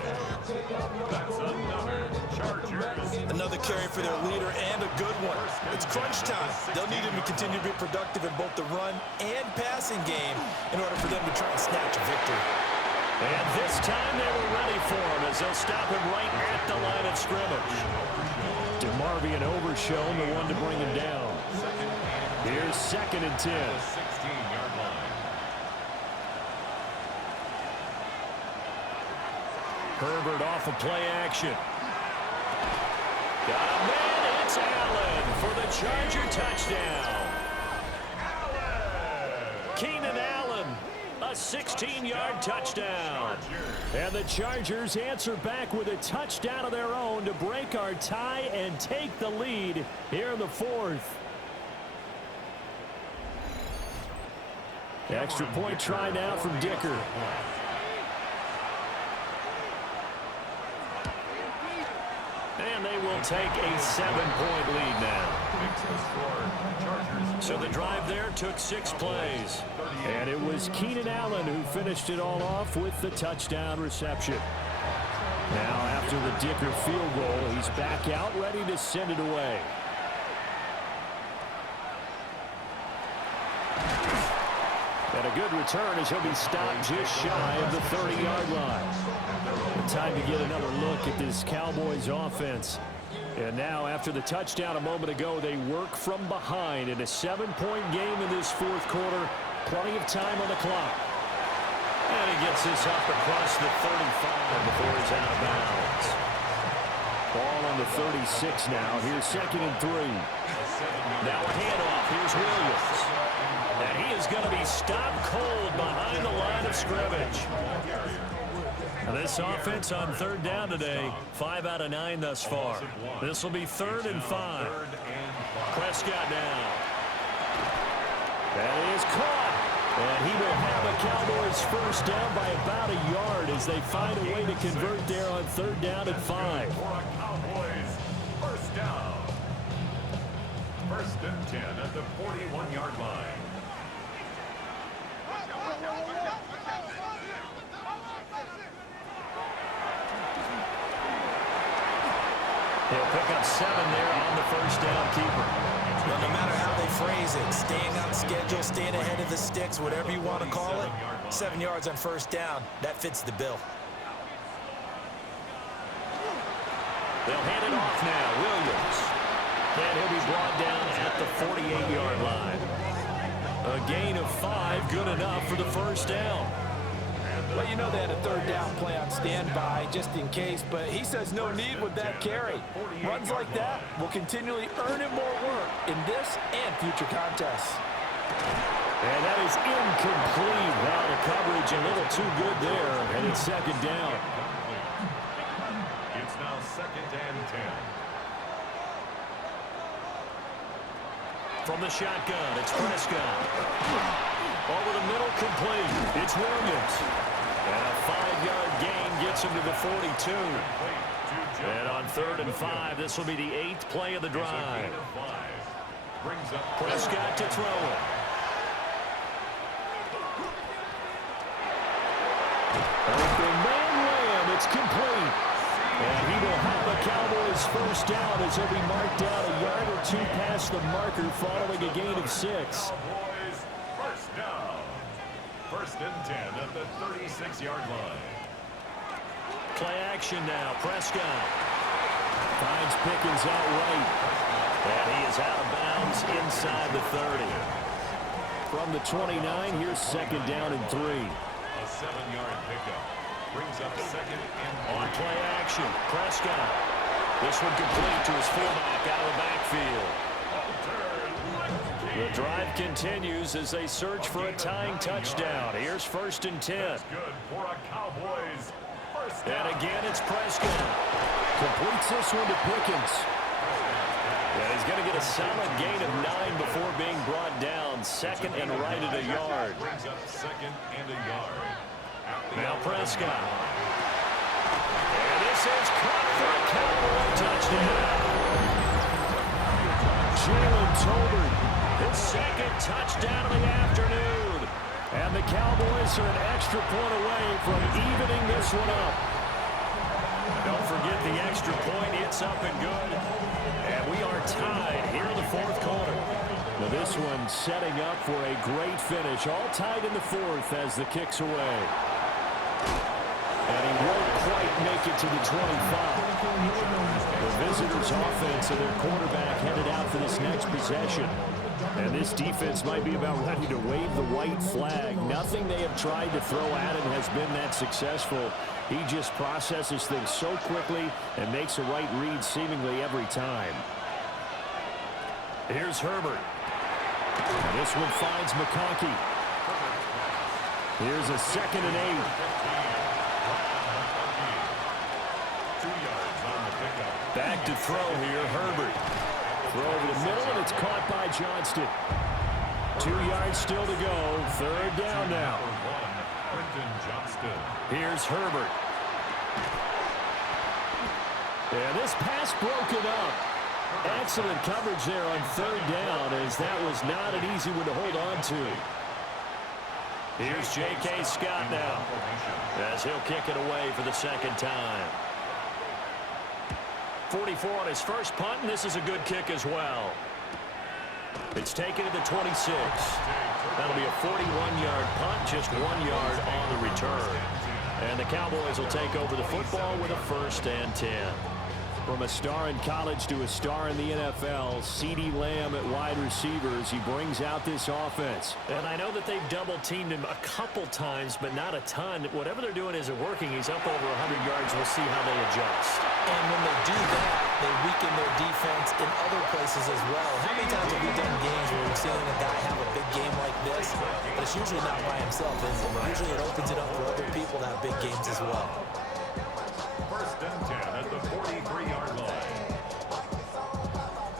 That's another Chargers. Another carry for their leader and a good one. It's crunch time. They'll need him to continue to be productive in both the run and passing game in order for them to try and snatch a victory. And this time they were ready for him as they'll stop him right at the line of scrimmage. DeMarvion Overshown, the one to bring him down. Here's second and 10. 16-yard line. Herbert off of play action. Got a man. It's Allen for the Charger touchdown. Keenan Allen, a 16-yard touchdown. And the Chargers answer back with a touchdown of their own to break our tie and take the lead here in the fourth. Extra point try now from Dicker. And they will take a 7-point lead now. So the drive there took 6 plays. And it was Keenan Allen who finished it all off with the touchdown reception. Now after the Dicker field goal, he's back out ready to send it away. And a good return as he'll be stopped just shy of the 30-yard line. Time to get another look at this Cowboys offense. And now after the touchdown a moment ago, they work from behind in a 7-point game in this fourth quarter. Plenty of time on the clock. And he gets this up across the 35 before he's out of bounds. Ball on the 36 now. Here's second and 3. Now a handoff. Here's Williams. And he is going to be stopped cold behind the line of scrimmage. This offense on third down today, 5 out of 9 thus far. This will be 3rd and 5. Prescott now. That is caught. And he will have a Cowboys first down by about a yard as they find a way to convert there on 3rd down and 5. Cowboys first down. 1st and 10 at the 41-yard line. He'll pick up 7 there on the first down keeper. Well, no matter how they phrase it, staying on schedule, staying ahead of the sticks, whatever you want to call it, 7 yards on first down, that fits the bill. They'll hand it off now. Williams. And he'll be brought down at the 48-yard line. A gain of 5, good enough for the first down. Well, you know they had a 3rd down play on standby just in case, but he says no need with that carry. Runs like that will continually earn him more work in this and future contests. And that is incomplete. Now the coverage a little too good there, and it's second down. It's now 2nd and 10. From the shotgun, it's Prescott. Over the middle, complete. It's Williams. And a 5-yard gain gets him to the 42. And on 3rd and 5, this will be the 8th play of the drive. Prescott to throw it. Open man Lamb, it's complete. And he will have the Cowboys first down as he'll be marked out a yard or 2 past the marker following a gain of 6. First and 10 at the 36-yard line. Play action now. Prescott finds Pickens out right. And he is out of bounds inside the 30. From the 29, here's second down and 3. A 7-yard pickup. Brings up second and 3. On play action, Prescott. This one complete to his fullback out of the backfield. The drive continues as they search for a tying touchdown. Here's first and 10. That's good for a Cowboys. First down. And again, it's Prescott. Completes this one to Pickens. And he's going to get a solid gain of 9 before being brought down. Second and right at a yard. Brings up second and a yard. Now Prescott. And this is caught for a Cowboy touchdown. Jalen Tolbert, his second touchdown of the afternoon. And the Cowboys are an extra point away from evening this one up. Don't forget the extra point. It's up and good. And we are tied here in the fourth quarter. Now this one setting up for a great finish. All tied in the fourth as the kick's away. And he won't quite make it to the 25. The visitors' offense and their quarterback headed out for this next possession. And this defense might be about ready to wave the white flag. Nothing they have tried to throw at him has been that successful. He just processes things so quickly and makes a right read seemingly every time. Here's Herbert. This one finds McConkey. Here's a second and 8. 2 yards on the pickup. Back to throw here, Herbert. Throw over the middle, and it's caught by Johnston. 2 yards still to go. Third down now. Here's Herbert. And this pass broken up. Excellent coverage there on third down, as that was not an easy one to hold on to. Here's J.K. Scott now, as he'll kick it away for the second time. 44 on his first punt, and this is a good kick as well. It's taken to the 26. That'll be a 41-yard punt, just 1 yard on the return. And the Cowboys will take over the football with a first and 10. From a star in college to a star in the NFL, CeeDee Lamb at wide receivers. He brings out this offense. And I know that they've double-teamed him a couple times, but not a ton. Whatever they're doing isn't working. He's up over 100 yards. We'll see how they adjust. And when they do that, they weaken their defense in other places as well. How many times have we done games where we've seen a guy have a big game like this, but it's usually not by himself, is it? Usually it opens it up for other people to have big games as well. First and 10 at the 43-yard line.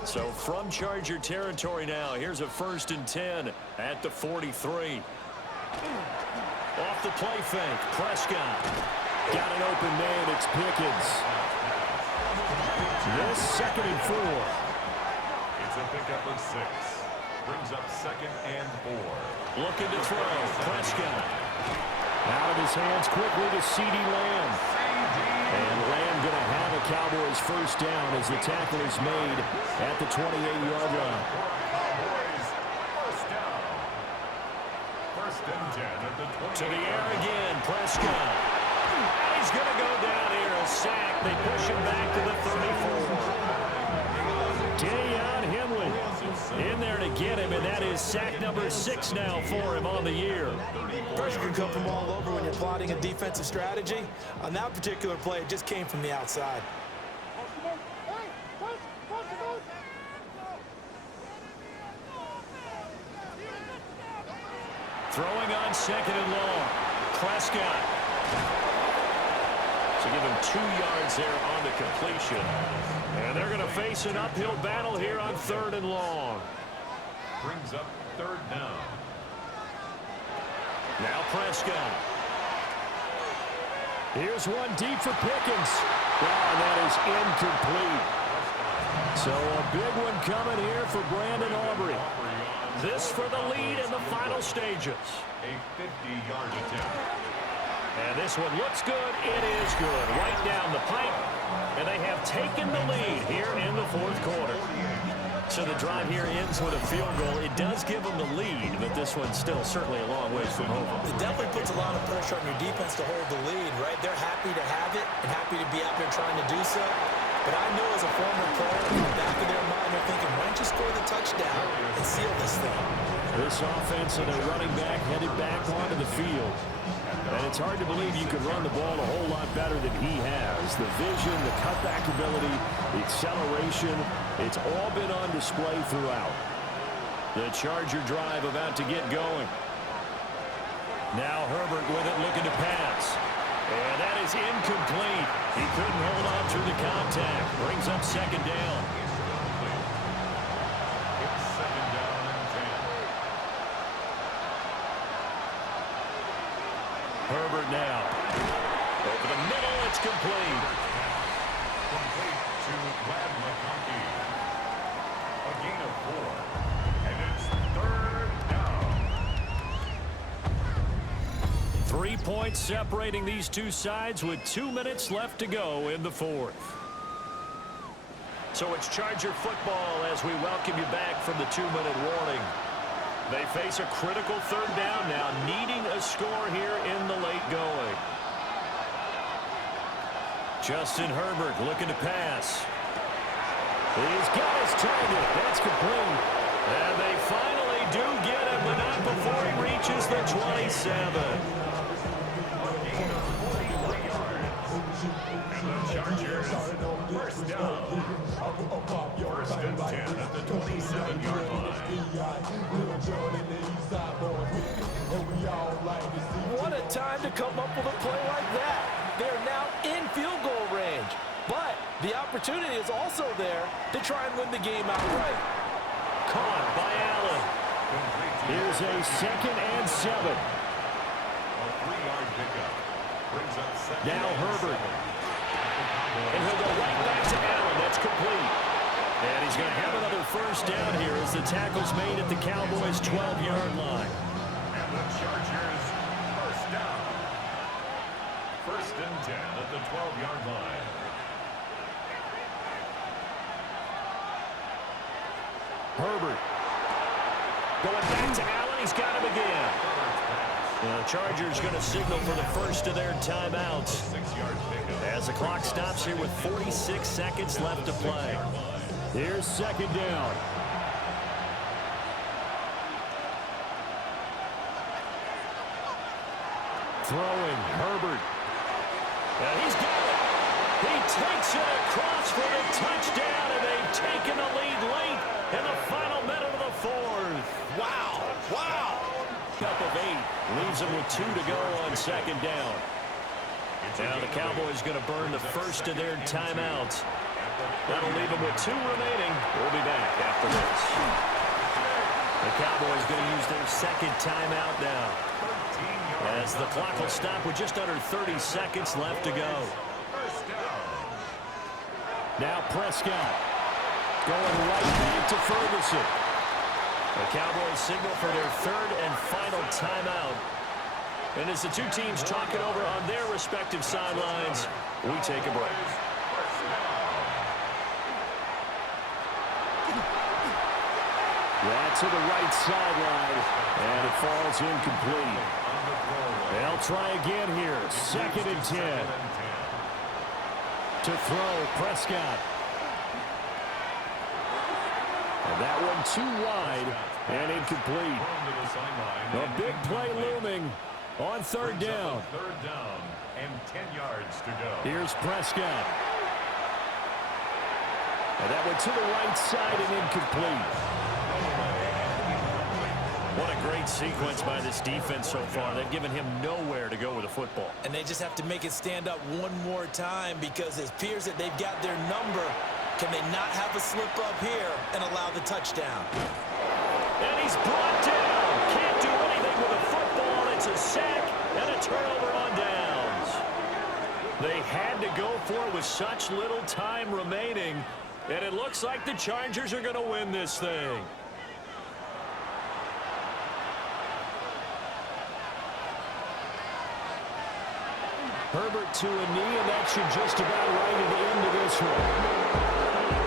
So from Charger territory now, here's a first and 10 at the 43. Off the play fake, Prescott. Got an open man, it's Pickens. This second and 4. It's a pickup of 6. Brings up second and 4. Looking to throw, Prescott. Out of his hands quickly to CeeDee Lamb. And Lamb going to have a Cowboys first down as the tackle is made at the 28-yard line. First down. First and 10 at the 20. To the air again, Prescott. He's going to go down here, a sack. They push him back to the 34. Dayon Henley in there to get him, and that is sack number 6 now for him on the year. Pressure can come from all over when you're plotting a defensive strategy. On that particular play, it just came from the outside. Throwing on second and long. Prescott. So give him 2 yards there on the completion. And they're going to face an uphill battle here on third and long. Brings up third down. Now Prescott. Here's one deep for Pickens. Oh, and that is incomplete. So a big one coming here for Brandon Aubrey. This for the lead in the final stages. A 50-yard attempt. And this one looks good. It is good. Right down the pipe. And they have taken the lead here in the fourth quarter. So the drive here ends with a field goal. It does give them the lead, but this one's still certainly a long ways from over. It definitely puts a lot of pressure on your defense to hold the lead, right? They're happy to have it and happy to be out there trying to do so. But I know as a former player, in the back of their mind, they're thinking, why don't you score the touchdown and seal this thing? This offense and their running back headed back onto the field. And it's hard to believe you could run the ball a whole lot better than he has. The vision, the cutback ability, the acceleration, it's all been on display throughout. The Charger drive about to get going. Now Herbert with it, looking to pass. And that is incomplete. He couldn't hold on through the contact. Brings up second down. It's second down and 10. Herbert now. Over the middle, it's complete. Complete to Brad McConkey. A gain of 4. And it's third down. 3 points separating these two sides with 2 minutes left to go in the fourth. So it's Charger football as we welcome you back from the 2-minute warning. They face a critical third down now, needing a score here in the late going. Justin Herbert looking to pass. He's got his target. That's complete. And they finally do get him, but not before he reaches the 27. Chargers, first down. First and 10 at the 27-yard line. What a time to come up with a play like that. They're now in field goal range. But the opportunity is also there to try and win the game outright. Caught by Allen. Here's a 2nd and 7. A 3-yard pickup. Brings up second. Now Herbert. And he'll go right back to Allen. That's complete. And he's going to have another first down here as the tackle's made at the Cowboys' 12-yard line. And the Chargers, first down. First and 10 at the 12-yard line. Herbert. Going back to Allen. He's got him again. The Chargers going to signal for the first of their timeouts. 6-yard pickup. As the clock stops here with 46 seconds left to play. Here's second down. Throwing, Herbert. And he's got it. He takes it across for the touchdown, and they've taken the lead late in the final minute of the fourth. Wow. Wow. Cup of 8 leaves them with 2 to go on second down. Now the Cowboys going to burn the first of their timeouts. That'll leave them with 2 remaining. We'll be back after this. The Cowboys going to use their second timeout now, as the clock will stop with just under 30 seconds left to go. Now Prescott going right back to Ferguson. The Cowboys signal for their third and final timeout. And as the two teams talk it over on their respective sidelines, we take a break. That's to the right sideline, and it falls incomplete. They'll try again here. 2nd and 10. To throw, Prescott. And that one too wide and incomplete. A big play looming on third down. Third down and 10 yards to go. Here's Prescott. And that one to the right side and incomplete. What a great sequence by this defense so far. They've given him nowhere to go with the football. And they just have to make it stand up one more time, because it appears that they've got their number. Can they not have a slip up here and allow the touchdown? And he's brought down. Can't do anything with a football. It's a sack and a turnover on downs. They had to go for it with such little time remaining. And it looks like the Chargers are going to win this thing. Herbert to a knee, and that should just about write it into this one.